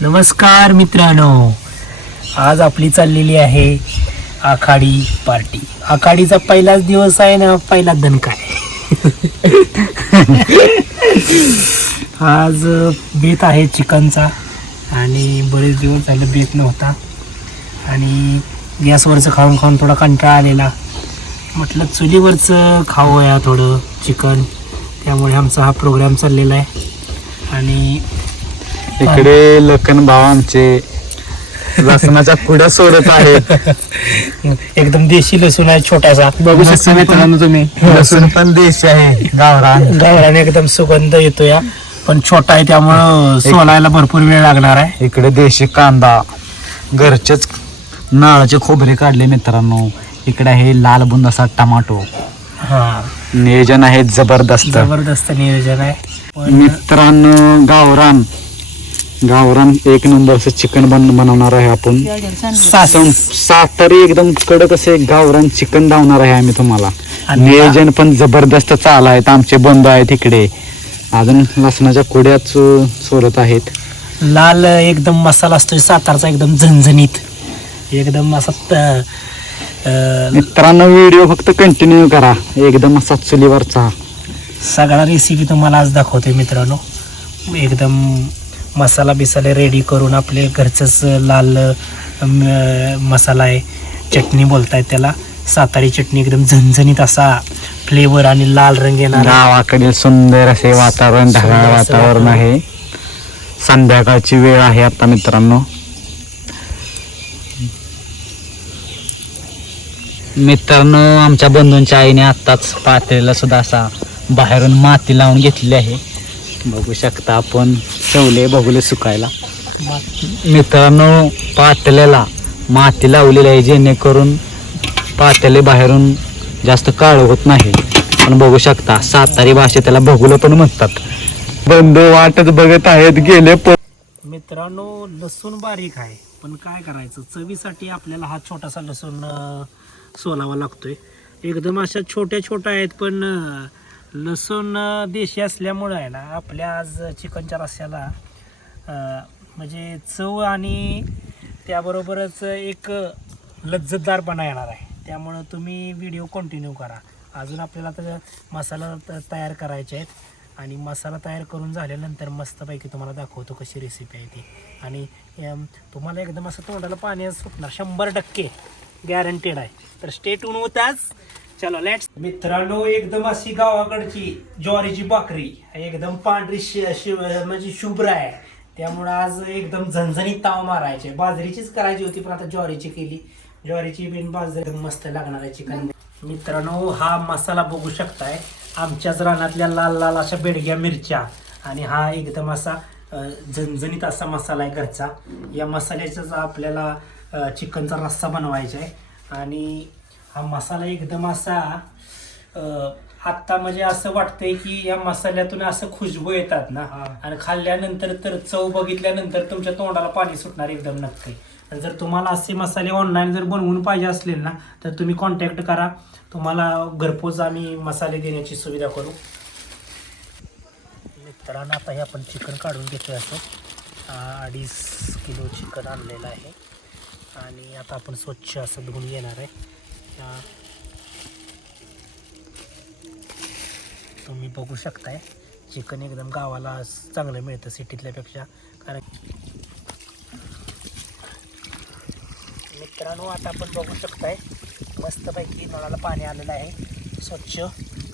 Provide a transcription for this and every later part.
नमस्कार मित्रांनो. आज आपली चाललेली आहे आखाडी पार्टी. आखाडीचा पहिलाच दिवस आहे ना पहिला दणका आज बेत आहे चिकनचा आणि बरेच दिवस झालं बेत नव्हता. आणि गॅसवरचं खाऊन खाऊन थोडा कंटाळा आलेला. म्हटलं चुलीवरचं खाऊया थोडं चिकन. त्यामुळे आमचा हा प्रोग्राम चाललेला आहे. आणि इकडे लखन भाव आमचे लसणाच्या पुढ्या सोडत आहेत. एकदम देशी लसूण आहे छोटासा. बघू शकता मित्रांनो तुम्ही. लसूण पण देश आहे गावरान. गावराने एकदम सुगंध येतो या पण छोटा आहे त्यामुळं सोलायला भरपूर वेळ लागणार आहे. इकडे देशी कांदा. घरचेच नाळाचे खोबरे काढले मित्रांनो. इकडे आहे लाल बुंद असा टमाटो. हा. नियोजन आहे जबरदस्त. जबरदस्त नियोजन आहे. पण मित्रांनो गावरान. गावरान एक नंबरचं चिकन बन बनवणार आहे आपण. सास सं- सातारी एकदम कडक असे गावरान चिकन धावणार आहे आम्ही तुम्हाला. नियोजन पण जबरदस्त चाल आहेत. आमचे बंधू आहेत इकडे. अजून लसणाच्या कुड्याच सोडत आहेत. लाल एकदम मसाला असतोय सातारचा एकदम झणझणीत. एकदम असा मित्रांनो व्हिडिओ फक्त कंटिन्यू करा. एकदम असा चुलीवरचा. सगळा रेसिपी तुम्हाला आज दाखवतोय मित्रांनो. एकदम मसाला बिसाले रेडी करून आपले घरचंच लाल मसाला आहे. चटणी बोलतायत त्याला. सातारी चटणी एकदम झणझणीत असा फ्लेवर आणि लाल रंग येणार गावाकडील सुंदर असे वातावरण ढगाळ वातावरण. आहे. संध्याकाळची वेळ आहे आता मित्रांनो. मित्रांनो आमच्या बंधूंच्या आईने आत्ताच पातेला सुद्धा असा बाहेरून माती लावून घेतलेली आहे. बघू शकता आपण ठेवले बघूले सुकायला. मित्रांनो पातेल्याला माती लावलेली आहे जेणेकरून पातेले बाहेरून जास्त काळ होत नाही. पण बघू शकता सातारी भाषेत त्याला बघुलं पण म्हणतात. बंधू वाटच बघत आहेत गेले मित्रांनो लसूण बारीक आहे. पण काय करायचं? चवीसाठी आपल्याला हा छोटासा लसूण सोलावा लागतोय. एकदम अशा छोट्या छोट्या आहेत पण लसूण देशी असल्यामुळं आहे ना आपल्या आज चिकनच्या रस्स्याला म्हणजे चव आणि त्याबरोबरच एक लज्जतदारपणा येणार आहे. त्यामुळं तुम्ही व्हिडिओ कंटिन्यू करा. अजून आपल्याला तर मसाला त- तयार करायचे आहेत. आणि मसाला तयार करून झाल्यानंतर मस्तपैकी तुम्हाला दाखवतो कशी रेसिपी आहे ती. आणि तुम्हाला एकदम असं तोंडाला पाणी सुटणार शंभर टक्के. गॅरंटेड आहे. तर स्टेट ऊन होताच चलो लेट्स मित्रांनो एकदम अशी गावाकडची ज्वारीची भाकरी एकदम पांढरी शि- म्हणजे शुभ्र आहे. त्यामुळं आज एकदम झणझणीत ताव मारायचे. बाजरीचीच करायची होती पण आता ज्वारीची केली. ज्वारीची बिन बाजरी मस्त लागणार आहे चिकन. मित्रांनो हा मसाला बघू शकताय. आमच्याच रानातल्या लाल लाल अशा बेडग्या मिरच्या. आणि हा एकदम असा झणझणीत असा मसाला आहे घरचा. या मसाल्याचाच आपल्याला चिकनचा रस्सा बनवायचा आहे. आणि हा मसाला एकदम असा आत्ता म्हणजे असं वाटतंय की या मसाल्यातून असं खुशबू येतात ना. आणि खाल्ल्यानंतर तर चव बघितल्यानंतर तुमच्या तोंडाला पाणी सुटणार एकदम नक्की. आणि जर तुम्हाला असे मसाले ऑनलाईन जर बनवून पाहिजे असतील ना तर तुम्ही कॉन्टॅक्ट करा. तुम्हाला घरपोच आम्ही मसाले देण्याची सुविधा करू. मित्रांनो आता हे आपण चिकन काढून घेतोय असं. अडीच किलो चिकन आणलेलं आहे. आणि आता आपण स्वच्छ असं धुवून घेणार आहे. अं, तुम्ही बघू शकताय चिकन एकदम गावाला चांगलं मिळतं सिटीतल्यापेक्षा. कारण मित्रांनो आता आपण बघू शकताय मस्तपैकी नळाला पाणी आलेलं आहे स्वच्छ.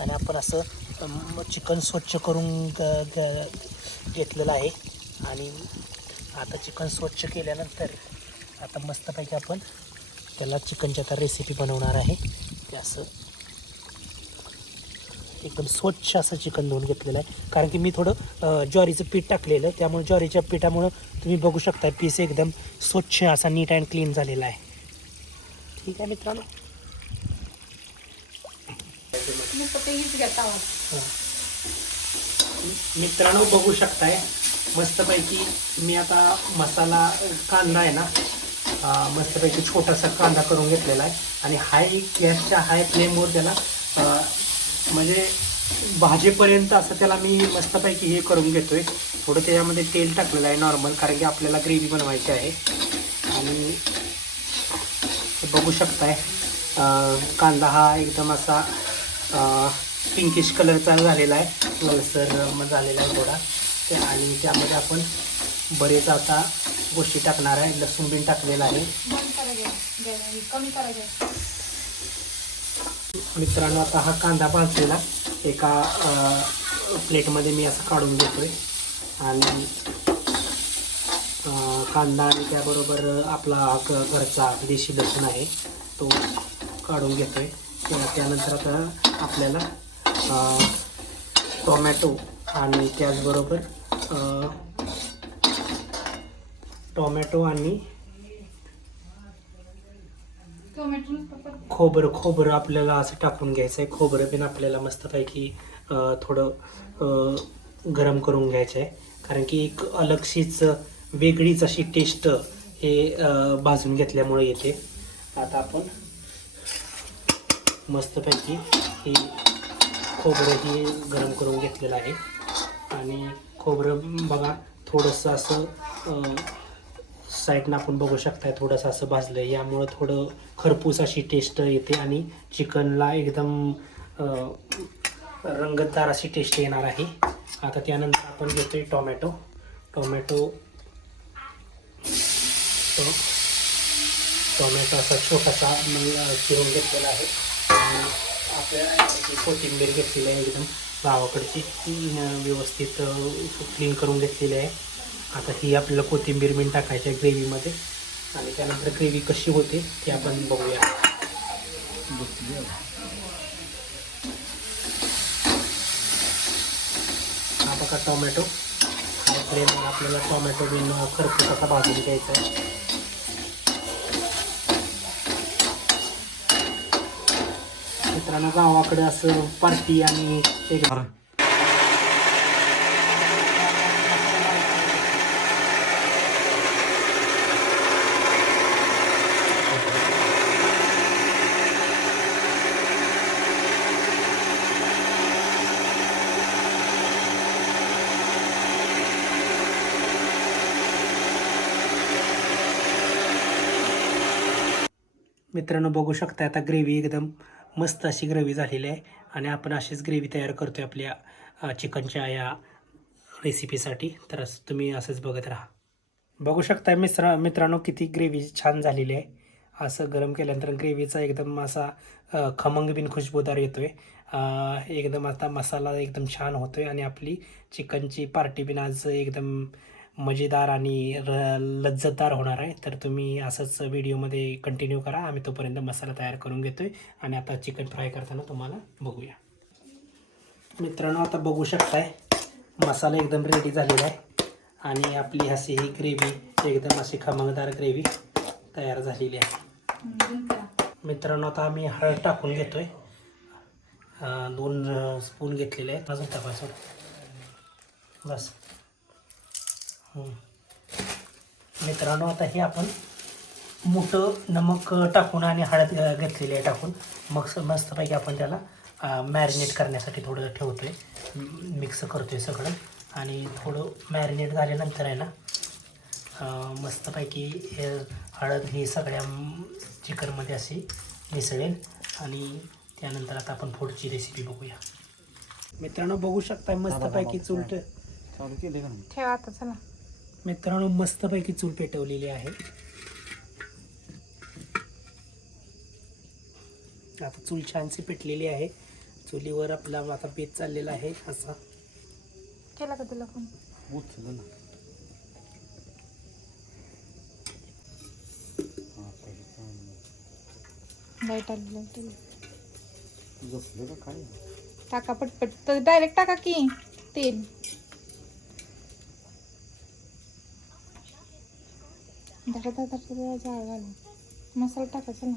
आणि आपण असं चिकन स्वच्छ करून ग- ग- घेतलेलं आहे. आणि आता चिकन स्वच्छ केल्यानंतर आता मस्तपैकी आपण त्याला चिकनची आता रेसिपी बनवणार आहे. ते असं एकदम स्वच्छ असं चिकन धुवून घेतलेलं आहे. कारण की मी थोडं ज्वारीचं पीठ टाकलेलं. त्यामुळे ज्वारीच्या पिठामुळं तुम्ही बघू शकता पीस एकदम स्वच्छ असा नीट अँड क्लीन झालेला आहे. ठीक आहे मित्रांनो? मित्रांनो बघू शकताय मस्तपैकी मी आता मसाला कांदा आहे ना मस्तपैकी छोटासा कांदा करून घेतलेला आहे. आणि हाय गॅसच्या हाय फ्लेमवर त्याला म्हणजे भाजीपर्यंत असं त्याला मी मस्तपैकी हे करून घेतो आहे थोडं त्याच्यामध्ये तेल टाकलेलं आहे नॉर्मल कारण की आपल्याला ग्रेव्ही बनवायची आहे. आणि बघू शकताय कांदा हा एकदम असा पिंकिश कलरचा झालेला आहे. लालसर झालेला आहे थोडा. आणि त्यामध्ये आपण बरेच आता गोष्टी टाकणार आहे. लसूण बिन टाकलेला आहे. मित्रांनो आता हा कांदा भाजलेला. एका प्लेटमध्ये मी असं काढून घेतोय. आणि कांदा आणि त्याबरोबर आपला घरचा देशी लसूण आहे तो काढून घेतोय. त्या- त्यानंतर आता आपल्याला टोमॅटो आणि त्याचबरोबर टोमॅटो आणि खोबरं खोबरं आपल्याला असं टाकून घ्यायचं आहे खोबरं बिन आपल्याला मस्तपैकी थोडं गरम करून घ्यायचं आहे कारण की एक अलगशीच वेगळीच अशी टेस्ट हे भाजून घेतल्यामुळे येते. आता आपण मस्तपैकी ही खोबरं ही गरम करून घेतलेलं आहे. आणि खोबरं बघा थोडंसं असं साईडनं आपण बघू शकताय थोडंसं असं भाजलं यामुळं थोडं खरपूस अशी टेस्ट येते आणि चिकनला एकदम रंगतदार अशी टेस्ट येणार आहे. आता त्यानंतर आपण घेतोय टोमॅटो. टोमॅटो टोमॅटो असा छोटासा चिरून घेतलेला आहे. आपल्या कोथिंबीर घेतलेली आहे एकदम गावाकडची. व्यवस्थित क्लीन करून घेतलेली आहे. आता ही आपल्याला कोथिंबीर बिन टाकायची आहे ग्रेव्हीमध्ये. आणि त्यानंतर ग्रेव्ही कशी होते ती आपण बघूया. हा बघा टोमॅटो. आपल्याला टोमॅटो बिन खरपूस असा भाजून घ्यायचा आहे. मित्रांनो गावाकडे असं पार्टी आणि एक मित्रांनो बघू शकता आता ग्रेव्ही एकदम मस्त अशी ग्रेव्ही झालेली आहे. आणि आपण अशीच ग्रेव्ही तयार करतोय आपल्या चिकनच्या या रेसिपीसाठी तर असं तुम्ही असंच बघत राहा. बघू शकता मित्र मित्रांनो किती ग्रेव्ही छान झालेली आहे. असं गरम केल्यानंतर ग्रेव्हीचा एकदम असा खमंग बिन खुशबूदार येतो आहे एकदम आता मसाला एकदम छान होतो आहे आणि आपली चिकनची पार्टी बिन आज एकदम मजेदार आणि र लज्जतदार होणार आहे. तर तुम्ही असंच व्हिडिओमध्ये कंटिन्यू करा. आम्ही तोपर्यंत मसाला तयार करून घेतो आहे आणि आता चिकन फ्राय करताना तुम्हाला बघूया. मित्रांनो आता बघू शकताय मसाला एकदम रेडी झालेला आहे. आणि आपली अशी ही ग्रेव्ही एकदम अशी खमंगदार ग्रेव्ही तयार झालेली आहे. मित्रांनो आता आम्ही हळद टाकून घेतोय. दोन स्पून घेतलेले आहेत. अजून तपासून बस. मित्रांनो आता हे आपण मोठं नमक टाकून आणि हळद घेतलेली आहे टाकून. मग स- मस्तपैकी आपण त्याला मॅरिनेट करण्यासाठी थोडं ठेवतो आहे मिक्स करतो आहे सगळं. आणि थोडं मॅरिनेट झाल्यानंतर आहे ना मस्तपैकी हे हळद ही सगळ्या चिकनमध्ये अशी मिसळेल. आणि त्यानंतर आता आपण पुढची रेसिपी बघूया. मित्रांनो बघू शकताय मस्तपैकी चुलट. ठेवा आता चला. मित्रांनो मस्तपैकी चूल पेटवलेली आहे. आता चूल छानशी पेटलेली आहे. चुलीवर आपला आता बेत चाललेला आहे असा. केला का तुला फोन? लाइट आली टाका पटपट. तर डायरेक्ट टाका की तेल. धडा धडा धडा जाळ घाला मसाला टाकायचा ना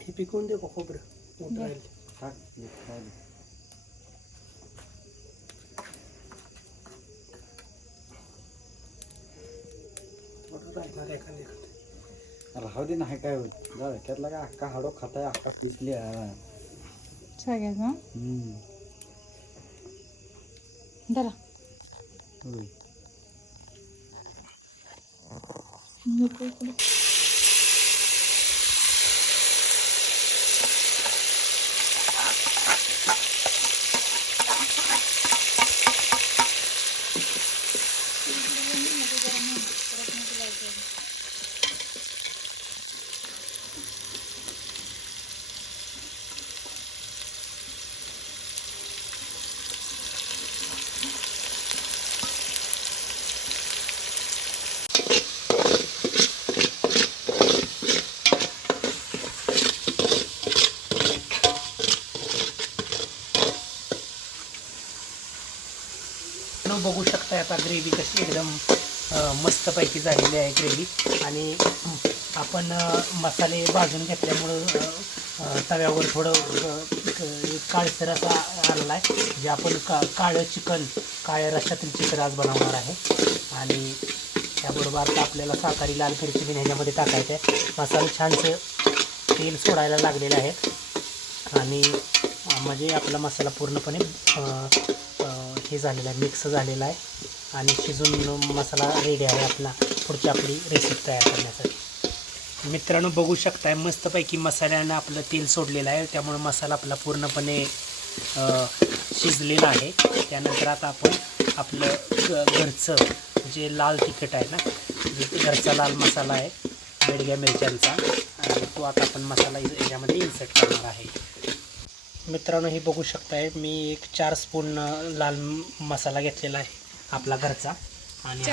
हे पिकवून दे का खोबरं मोठं दे. राहील थोडं राहणार एखादं एखादं राहू दे नाही काय होत? जळक्यातला का अक्का हाडो खाताय अक्का पिसली सगळ्याचं धरा. नको इकडे. तुम्ही बघू शकता आता ग्रेव्ही कशी एकदम मस्तपैकी झालेली आहे ग्रेव्ही. आणि आपण मसाले भाजून घेतल्यामुळं तव्यावर थोडं काळसर असा आलेला आहे जे आपण का काळं चिकन काळ्या रश्यातील चिकन आज बनवणार आहे. आणि त्याबरोबर आता आपल्याला साकारी लाल मिरची बिन ह्याच्यामध्ये टाकायचं आहे मसाले छानसं तेल सोडायला लागलेलं आहे आणि म्हणजे आपला मसाला पूर्णपणे हे झालेला आहे मिक्स झालेला आहे. आणि शिजून मसाला रेडी आहे आपला. पुढची आपली रेसिपी तयार करण्यासाठी. मित्रांनो बघू शकताय मस्तपैकी मसाल्यानं आपलं तेल सोडलेलं आहे. त्यामुळे मसाला आपला पूर्णपणे शिजलेला आहे. त्यानंतर आता आपण आपलं घरचं जे लाल तिखट आहे ना जे घरचा लाल मसाला आहे बेडग्या मिरच्यांचा आणि तो आता आपण मसाला याच्यामध्ये इन्सर्ट करणार आहे. मित्रांनो हे बघू शकताय मी एक चार स्पून लाल मसाला घेतलेला आहे. आपला घरचा. आणि?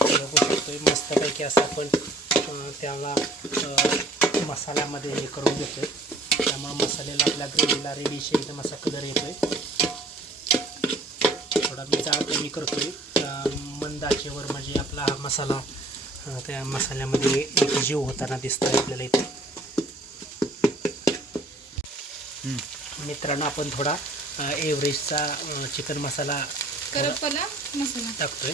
बघू शकतोय मस्तपैकी असं आपण त्याला मसाल्यामध्ये हे करून घेतोय. त्यामुळे मसाल्याला आपल्या ग्रेव्हीला रेडीशी एकदम असा कलर येतोय. थोडा मी जाळ कमी करतोय. अ, मंद आचेवर म्हणजे आपला हा मसाला त्या मसाल्यामध्ये एक जीव होताना दिसतोय आपल्याला इथे. मित्रांनो आपण थोडा अ, चिकन मसाला करपला मसाला. टाकतोय.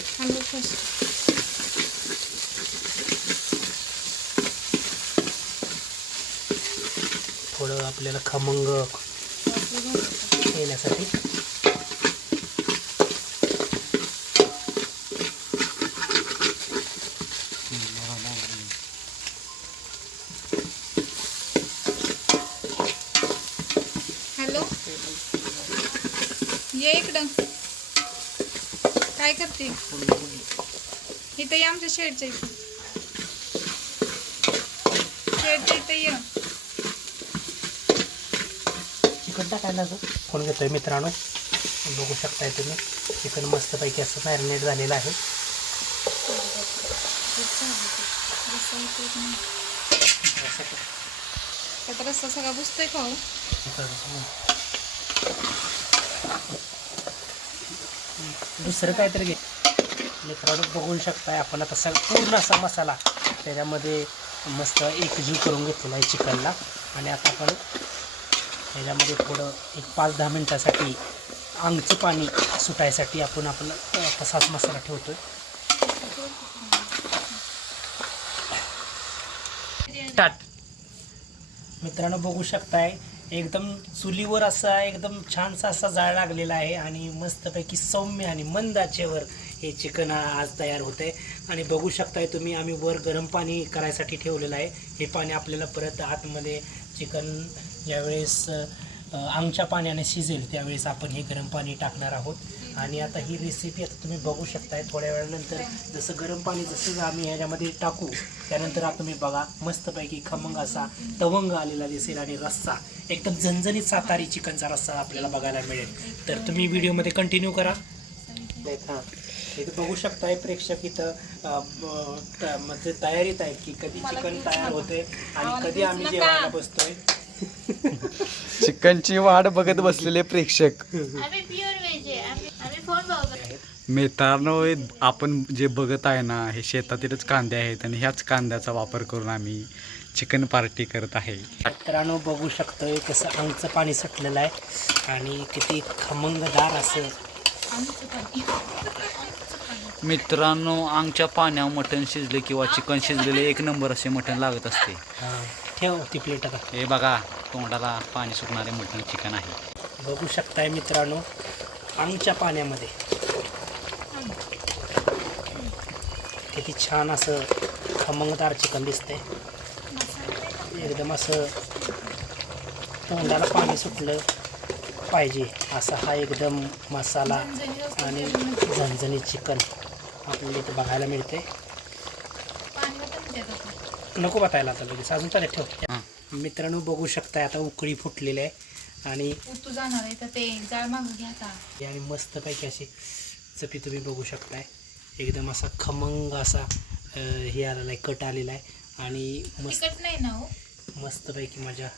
थोडं आपल्याला खमंग येण्यासाठी हॅलो ये इकडं करते इथं ये आमच्या शेडच्या इथं. शेडच्या इथं ये. चिकन टाकायला फोन घेतोय मित्रांनो. बघू शकताय तुम्ही. चिकन मस्तपैकी असं मॅरिनेट झालेलं आहे. त्यात रस्ता सगळा बुसतोय का हो? दुसरं काहीतरी घे. मित्रांनो बघू शकताय. आपण आता सग पूर्ण असा मसाला त्याच्यामध्ये मस्त एकजीव करून घेतलेला आहे चिकनला. आणि आता आपण त्याच्यामध्ये थोडं एक पाच दहा मिनटासाठी आंगचं पाणी सुटायसाठी आपण आपण तसाच मसाला ठेवतो टाट मित्रांनो बघू शकताय एकदम चुलीवर असा एकदम छानसा असा जाळ लागलेला आहे आणि मस्तपैकी सौम्य आणि मंद आचेवर हे चिकन आज तयार होते आणि बघू शकताय तुम्ही आम्ही वर गरम पाणी करायसाठी ठेवलेलं आहे. हे पाणी आपल्याला परत आतमध्ये चिकन ज्यावेळेस आमच्या पाण्याने शिजेल त्यावेळेस आपण हे गरम पाणी टाकणार आहोत. आणि आता ही रेसिपी आता तुम्ही बघू शकताय थोड्या वेळानंतर जसं गरम पाणी जसं आम्ही ह्याच्यामध्ये टाकू त्यानंतर आता तुम्ही बघा मस्तपैकी खमंग असा तवंग आलेला दिसेल आणि रस्सा एकदम झणझणीत सातारी चिकनचा रस्सा आपल्याला बघायला मिळेल. तर तुम्ही व्हिडिओमध्ये कंटिन्यू करा. हां. इथं बघू शकताय प्रेक्षक इथं म्हणजे तयारीत आहेत की कधी चिकन तयार होते आणि कधी आम्ही जेवायला बसतोय. चिकनची वाट बघत बसलेले प्रेक्षक. मित्रांनो आपण जे बघत आहे ना हे शेतातीलच कांदे आहेत आणि ह्याच कांद्याचा वापर करून आम्ही चिकन पार्टी करत आहे. मित्रांनो बघू शकतोय कसं अंगचं पाणी सुटलेलं आहे आणि किती खमंगदार असं. मित्रांनो आमच्या पाण्यावर मटण शिजले किंवा चिकन शिजलेले एक नंबर असे मटण लागत असते. ठेव ती प्लेट आता. हे बघा तोंडाला पाणी सुटणारे मटण चिकन आहे. बघू शकताय मित्रांनो आमच्या पाण्यामध्ये. किती छान असं खमंगदार चिकन दिसतंय. एकदम असं तोंडाला पाणी सुटलं पाहिजे असा हा एकदम मसाला आणि झणझणीत चिकन. आपल्याला इथं बघायला मिळते. नको बतायला आता लगेच. अजून चालेल ठेव हां. मित्रांनो बघू शकताय आता उकळी फुटलेली आहे. आणि उतू जाणार आहे तर ते जाळ मागं घ्या आता. आणि मस्तपैकी अशी चपी तुम्ही बघू शकताय. एकदम असा खमंग असा हे आलेला आहे कट आलेला आहे. आणि मस्त तिखट नाही ना हो? मस्तपैकी माझ्या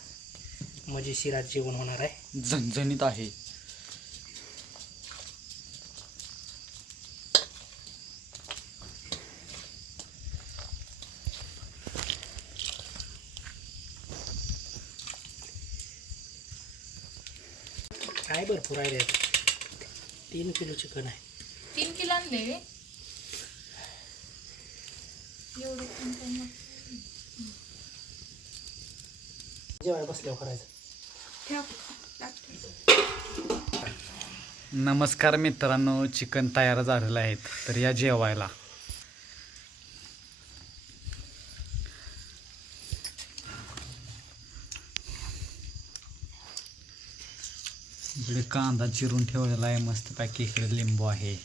मजेशीर आज जेवण होणार आहे. झणझणीत आहे. रे तीन किलो चिकन आहे. तीन किलो आणले. जेवायला बसल्यावर करायचं. नमस्कार मित्रांनो चिकन तयार झालेलं आहे. तर या जेवायला इकडे कांदा चिरून ठेवलेला आहे? मस्तपैकी इकडे लिंबू आहे.